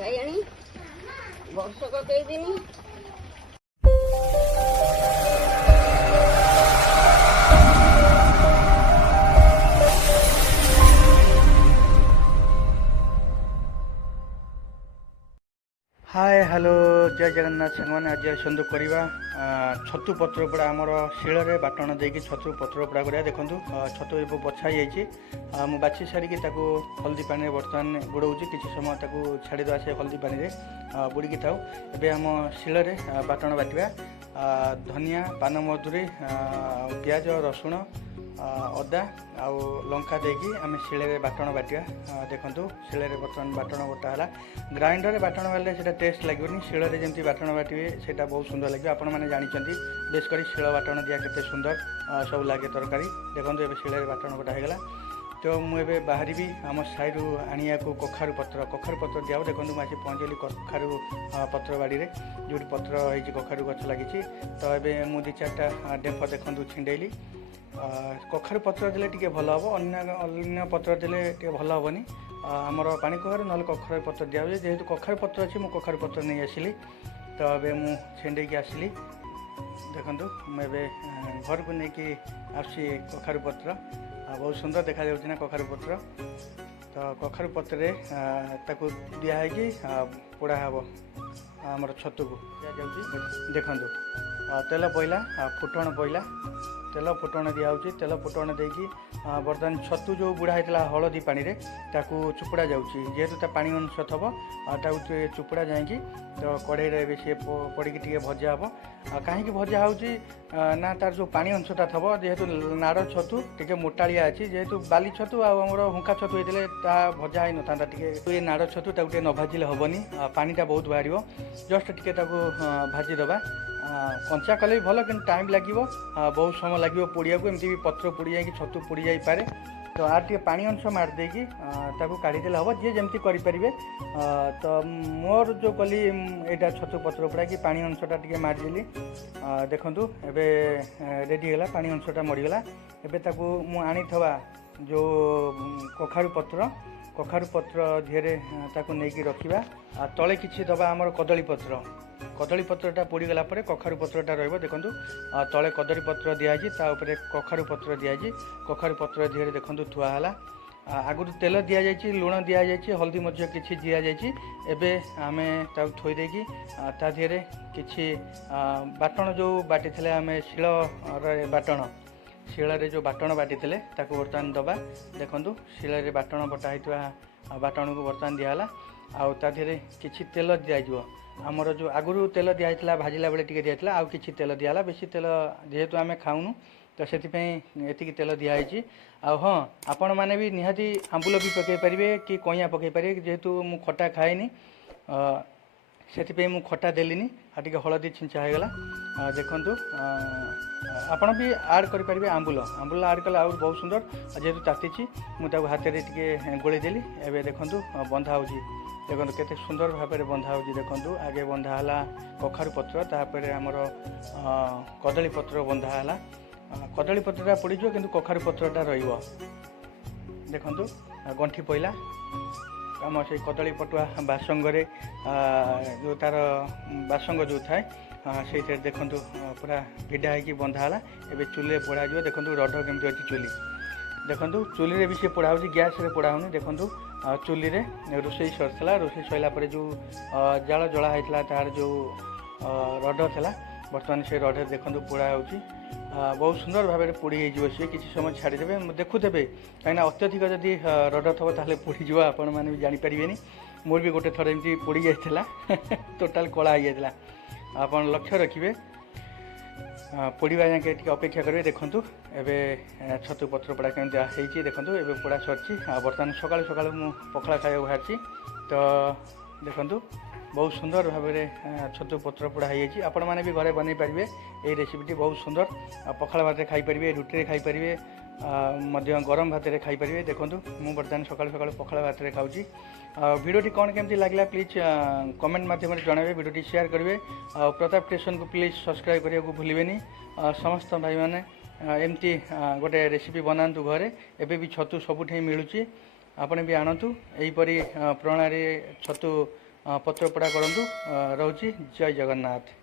ଗାଇଆଣି ବର୍ଷକ କେଇଦିନି hi hello जय जगन्नाथ सांग आज आसतु करवा छतु पत्र पोड़ा आमर शिଳରେ बाटण देकी छतु पत्र पोड़ा करा देखूँ छतु ए बछा जाइए मु बाछी सारिकी हल्दी पानी बर्तमान बुड़ाऊँगी किसी समय छाड़ीदा से हल्दी पानी बुड़ीकी थाऊ एबे आम शिଳରେ बाटण बाटिया धनिया पानमधुरी प्याज रसुण अदा आउ लंका देकी आम शिଳରେ बाटण बाटिया देखूँ शिଳରେ बर्तमान बाटण बटा है ग्राइंडर बाटण बाटे से टेस्ट लगे शिଳରେ जमी बाटण बाटे से बहुत सुंदर लगे आपण मैंने जानते बेसकर शिल बाटण दिया के सुंदर सब लगे तरकारी देखो ये शिଳରେ बाटण बटा होगा तो मुझे बाहरी आम साइड आनिया कखारू पत्र दिया देखो मुझे पहुँचली कखारू पत्र बाड़ी जो पत्र हो कखारू गच लगी तो ये मुझे 2-4टा डेम्फ देखूँ छिंडेली कखारू पत्र देले टिके भल हम अन्य पत्र देले टिके भल हेनी आमर पानी कखारू ना कखारू पत्र दिया जेहेतु कखारू पत्र अच्छी मुझे कखारू पत्र नहीं आसली तो ये मुझे छिंडेकी आसली देखूँ मुझे घर को लेकिन आसी कखारू पत्र बहुत सुंदर देखा ना कखारू पत्र तो कखारू पत्र ताकू दिखाई पोड़ा हे आमर छतु को देखूँ तेल पईला फुटण पईला तेल फुटण दिया तेल फुटण देकी बर्तमान छतु जो बुढ़ा होता हलदी पानी रे ताकू चुपुड़ा जाऊँगी जेहेतु ता पानी अंश थब चुपुड़ा जाएगी तो कड़े सी पड़ी टे भजा हे कहीं भजा हो ना तार जो पानी अंशटा थब जेहेतु नाड़ छतु टे मोटालिया अच्छी जेहेतु बाली छतु आमर हुंका छतु होता भजा ही न था ये नाड़ छतु टे न भाजिले हेनी पानीटा बहुत बाहर जस्ट टे भाजीदबा कंचा कले भी भल कि टाइम लगे बहुत समय लगे पोड़िया को एमती भी पत्र पोड़ी जाए छतु पोड़ी जापे तो आर टे पानी अंश मारदेकी काढ़ीदेले हम जी जमी करें तो मोर जो कली यहाँ छतु पत्र पोड़ा कि पानी अंशटा टे मारिदेली देखूँ एवं रेडी है पानी अंशटा मरीगला एवं मु आनी जो कखारू पत्र धीरे नहीं रखा तले किसी दबा आमर कदली पत्रटा पोड़ीगला कखारू पत्रटा देखूँ तले कदली पत्र दिखाई कखारू पत्र दिखाई कखारू पत्र धीरे देखूँ थुआला आगुरी तेल दि जाए लुण दि जाए हल्दी मध्य किसी दि जाए आम थोदेकी धीरे किसी बाटण जो बाटी थे आम शिल बाटण शिଳରେ जो बाटण बाटी थे बर्तमान दबा देखूँ शिଳରେ बाटण बटा होता बाटण को बर्तमान दिहला आउ ता धीरे किसी तेल दिजाव आमर जो आगुरी तेल दिखाई भाजिला बेले टे दिखाई आउ किसी तेल दिहला बेसी तेल जेहेतु आम खाऊनु तो से ये तेल दिखाई हाँ आपण मैंने भी निहाती आंबुल भी पकई पारे कि कईया पकई पारे जेहेतु मु खटा खाएनी से मु खटा देलीनी आ टे हलदी छिंचा होगला देखूँ आपण भी आड करें आंबुल आड कले आउ बहुत सुंदर जेहेतु ताती मुझे हाथ में टे गोलेदेली एवं देखूँ बंधा हो देखो केते सुंदर भाव में बंधा हो देखूँ आगे बंधा है कखारू पत्र तापर आमर कदली पत्र बंधा है कदली पत्रटा पड़ज कि कखारू पत्रटा देखूँ गंठी पईला आम से कदली पटुआ बासंगे जो तार बासंग जो थाए से देखूँ पूरा भिड़ा होगी बंधा है एवं चूल्हे पोड़ा देखूँ रड केमती अच्छी चूली देखूँ चूल्हे भी सी पोड़ा हो गैस पोड़ा होनी देखूँ चूल्हे रोषे सरला रोषे सरला जो जाल जला होता तार जो रड था बर्तमान से रड देखूँ पोड़ा हो बहुत सुंदर भाव में पोड़ी हो सी किसी समय छाड़ीदे देखुदे कहीं अत्यधिक जदि रड थो ताले पोड़ीज आपण मैंने भी जानीपारे मोर भी गोटे थर एमती पोड़ी जाता टोटाल कला हो जाता आप लक्ष्य रखिए पोड़ा जाके अपेक्षा करेंगे देखूँ एवं छतु पत्र पोड़ा केमी देखूँ एवं पोड़ा सरी बर्तमान सकाल सकाल मु पखाला खाया बाहरी तो देखूँ बहुत सुंदर भाव में छतु पत्र पोड़ा हो आपण मैंने भी घरे बन पारे ये रेसिपीटी बहुत सुंदर पखाला भात खाईपारे रुटी खाईपारे गरम भात में खाईपारे देखूँ मुझे बर्तमान सकाल सकाल पखाला भात में खाऊँगी वीडियोटी कौन केमती लगला प्लीज कमेंट माध्यम जनइबे वीडियोटी शेयर करेंगे प्रताप स्टेशन को प्लीज सब्सक्राइब करने को भूलें समस्त भाई मैंने एमती गोटे रेसिपी बनातु घरे एबे भी छतु सबुठ मिलूँ आपण भी आणतु यहीपरी प्रणाली छतु ପତ୍ରପୋଡ଼ା କରନ୍ତୁ। ରହୁଛି ଜୟ ଜଗନ୍ନାଥ।